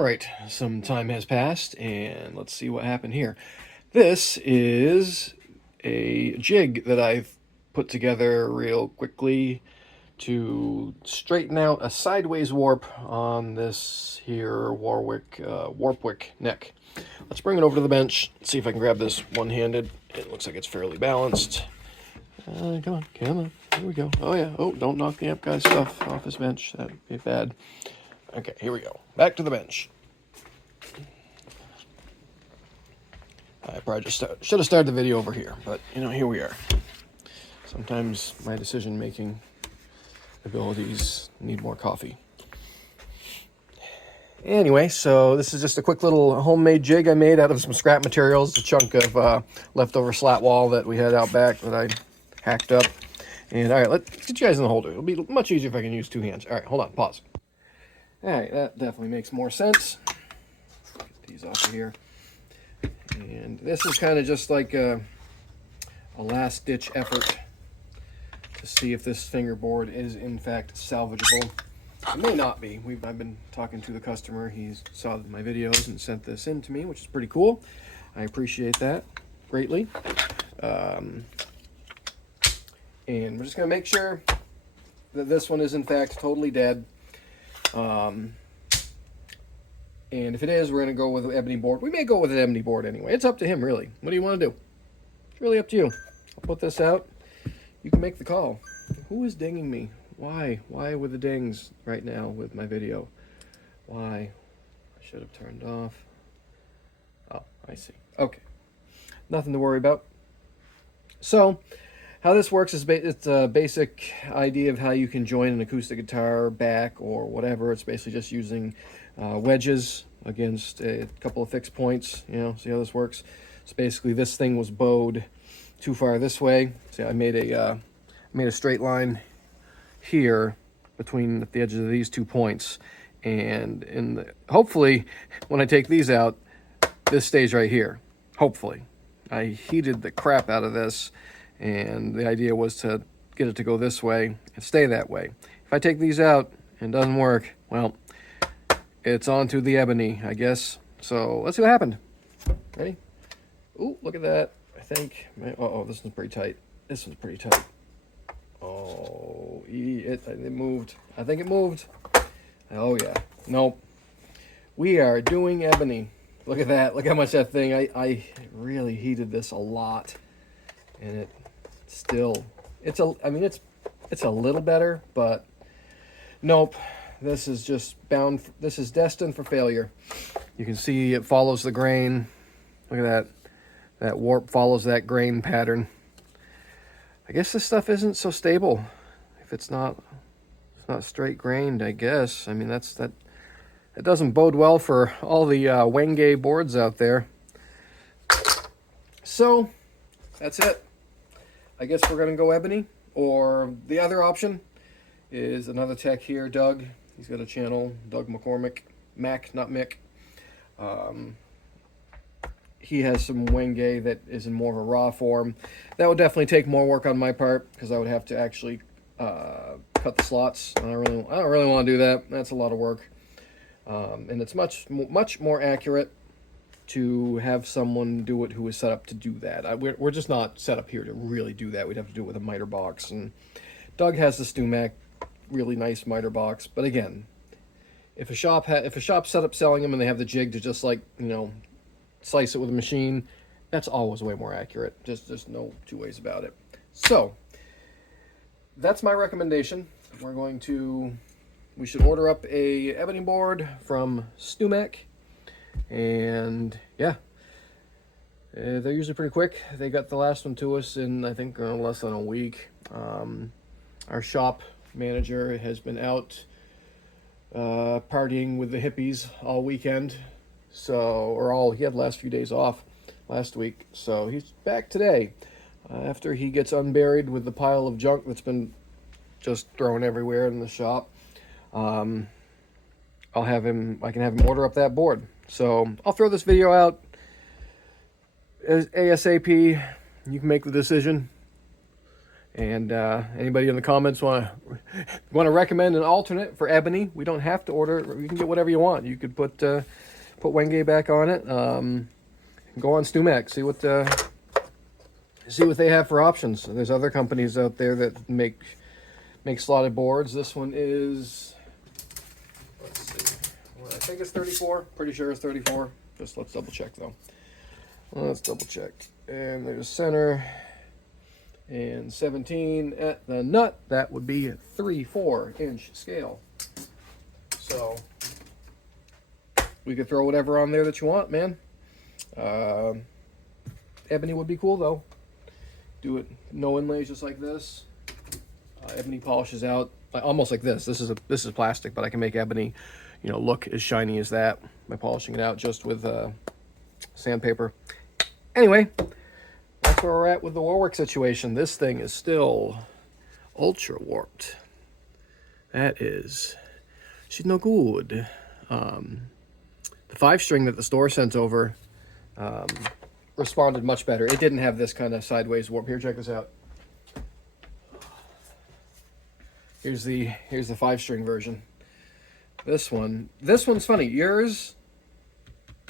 Alright, some time has passed, and let's see what happened here. This is a jig that I've put together real quickly to straighten out a sideways warp on this here Warpwick neck. Let's bring it over to the bench, see if I can grab this one-handed. It looks like it's fairly balanced. Come on. Here we go. Oh yeah. Oh, don't knock the amp guy's stuff off his bench. That'd be bad. Okay, here we go. Back to the bench. I probably just should have started the video over here, but you know, here we are. Sometimes my decision-making abilities need more coffee. Anyway, so this is just a quick little homemade jig I made out of some scrap materials, a chunk of leftover slat wall that we had out back that I hacked up. And all right, let's get you guys in the holder. It'll be much easier if I can use two hands. All right, hold on, pause. All right, that definitely makes more sense. Get these off of here. And this is kind of just like a last-ditch effort to see if this fingerboard is in fact salvageable. It may not be. I've been talking to the customer. He saw my videos and sent this in to me, which is pretty cool. I appreciate that greatly. And we're just going to make sure that this one is in fact totally dead. And if it is, we're going to go with an ebony board. We may go with an ebony board anyway. It's up to him, really. What do you want to do? It's really up to you. I'll put this out. You can make the call. Who is dinging me? Why? Why with the dings right now with my video? Why? I should have turned off. Oh, I see. Okay. Nothing to worry about. So, how this works is it's a basic idea of how you can join an acoustic guitar back or whatever. It's basically just using wedges against a couple of fixed points. You know, see how this works? So basically, this thing was bowed too far this way. See, I made a straight line here between the edges of these 2 points, and hopefully, when I take these out, this stays right here. Hopefully, I heated the crap out of this. And the idea was to get it to go this way and stay that way. If I take these out and it doesn't work, well, it's onto the ebony, I guess. So let's see what happened. Ready? Ooh, look at that. I think, oh, this one's pretty tight. This one's pretty tight. Oh, it moved. I think it moved. Oh yeah. Nope. We are doing ebony. Look at that. Look how much that thing, I really heated this a lot. And it still, it's a little better, but nope, this is just this is destined for failure. You can see it follows the grain. Look at that warp follows that grain pattern. I guess this stuff isn't so stable if it's not straight grained, I guess. I mean, that doesn't bode well for all the Wenge boards out there. So that's it. I guess we're going to go ebony, or the other option is another tech here, Doug. He's got a channel, Doug McCormick, Mac, not Mick. He has some Wenge that is in more of a raw form. That would definitely take more work on my part, because I would have to actually cut the slots. I don't really want to do that. That's a lot of work. And it's much more accurate to have someone do it who is set up to do that. We're just not set up here to really do that. We'd have to do it with a miter box. And Doug has the StewMac, really nice miter box. But again, if a shop's set up selling them and they have the jig to just, like, you know, slice it with a machine, that's always way more accurate. There's no two ways about it. So that's my recommendation. We should order up a ebony board from StewMac. And yeah, they're usually pretty quick. They got the last one to us in, I think, less than a week. Our shop manager has been out partying with the hippies all weekend. He had the last few days off last week. So he's back today after he gets unburied with the pile of junk that's been just thrown everywhere in the shop. I can have him order up that board. So I'll throw this video out as ASAP. You can make the decision. And anybody in the comments want to recommend an alternate for ebony? We don't have to order. You can get whatever you want. You could put Wenge back on it. Go on StuMac, see what they have for options. There's other companies out there that make slotted boards. This one is, let's see, well, I think it's 34. Pretty sure it's 34. Just let's double check though. Let's double check. And there's center and 17 at the nut. That would be a 3/4-inch scale. So we could throw whatever on there that you want, man. Ebony would be cool though. Do it no inlays, just like this. Ebony polishes out almost like this. This is plastic, but I can make ebony, look as shiny as that by polishing it out just with sandpaper. Anyway, that's where we're at with the Warwick situation. This thing is still ultra warped. She's no good. The 5-string that the store sent over responded much better. It didn't have this kind of sideways warp. Here, check this out. Here's the 5-string version. This one's funny. Yours,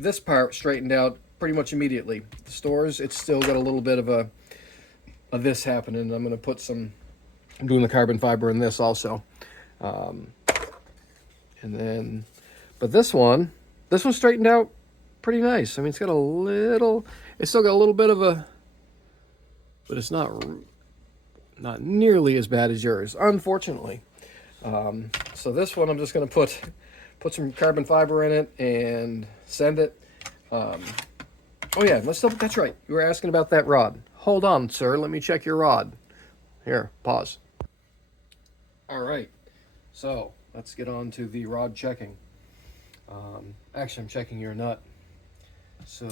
this part straightened out pretty much immediately. The stores, it's still got a little bit of a this happening. I'm doing the carbon fiber in this also. And then, but this one straightened out pretty nice. I mean, it's still got a little bit of a, but it's not nearly as bad as yours, unfortunately. So this one, I'm just going to put some carbon fiber in it and send it. Oh yeah, that's right. You were asking about that rod. Hold on, sir. Let me check your rod. Here, pause. All right. So let's get on to the rod checking. Actually, I'm checking your nut. So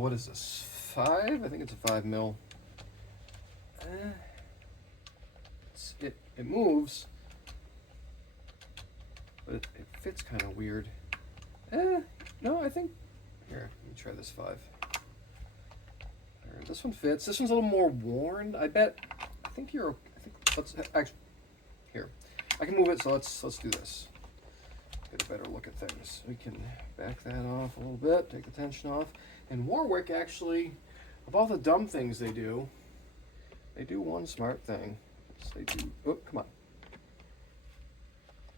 what is this? 5? I think it's a 5 mil. It moves, but it fits kind of weird. No, I think. Here, let me try this 5. This one fits. This one's a little more worn. I think let's actually. Here, I can move it. So let's do this. Get a better look at things. We can back that off a little bit. Take the tension off. And Warwick, actually, of all the dumb things they do one smart thing. They do. Oh, come on.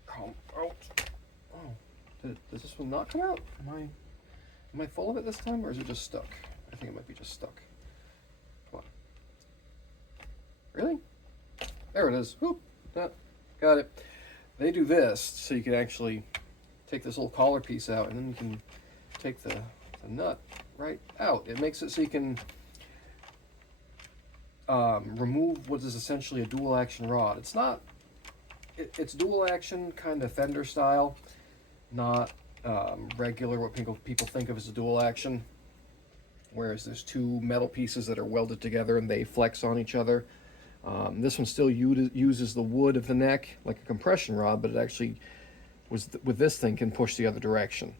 Come out. Oh, does this one not come out? Am I full of it this time, or is it just stuck? I think it might be just stuck. Come on. Really? There it is. Whoop. Got it. They do this so you can actually take this little collar piece out, and then you can take the nut right out. It makes it so you can remove what is essentially a dual action rod. It's dual action kind of fender style, not regular what people think of as a dual action, whereas there's 2 metal pieces that are welded together and they flex on each other. This one still uses the wood of the neck like a compression rod, but it actually with this thing can push the other direction.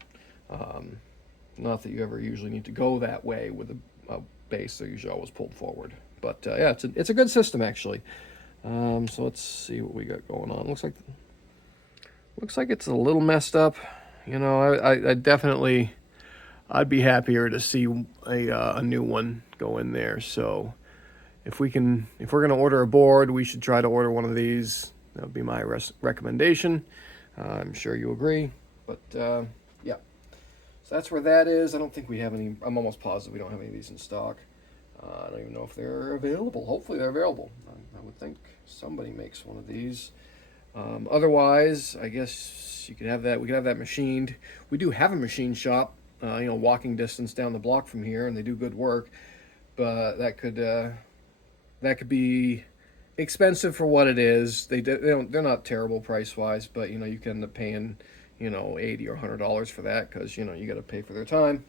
Not that you ever usually need to go that way with a base. They're usually always pulled forward. But yeah, it's a good system actually. So let's see what we got going on. Looks like it's a little messed up. I definitely, I'd be happier to see a new one go in there. So if we're gonna order a board, we should try to order one of these. That would be my recommendation. I'm sure you agree. But yeah, so that's where that is. I don't think we have any. I'm almost positive we don't have any of these in stock. I don't even know if they're available. Hopefully they're available. I would think somebody makes one of these. Otherwise, I guess you could have that. We could have that machined. We do have a machine shop, walking distance down the block from here, and they do good work. But that could be expensive for what it is. They're not terrible price wise, but you can end up paying $80 or $100 for that because you got to pay for their time.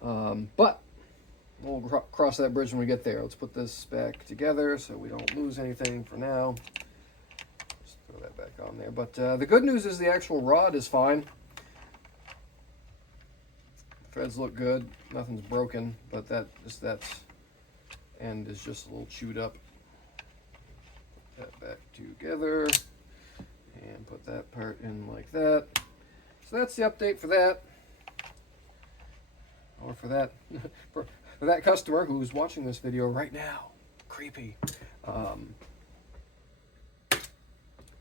But we'll cross that bridge when we get there. Let's put this back together so we don't lose anything for now. Just throw that back on there. But the good news is the actual rod is fine. Threads look good. Nothing's broken, but that end is just a little chewed up. that back together and put that part in like that. So that's the update for that. Or for that for that customer who's watching this video right now. Creepy. But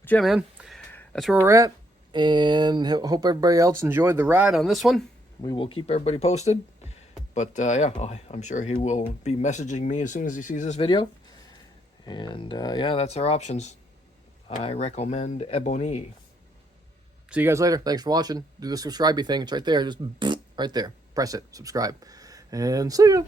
yeah, man, that's where we're at, and hope everybody else enjoyed the ride on this one. We will keep everybody posted, but yeah, I'm sure he will be messaging me as soon as he sees this video. And yeah, that's our options. I recommend Ebony. See you guys later. Thanks for watching. Do the subscribe thing. It's right there. Just right there. Press it. Subscribe. And see ya.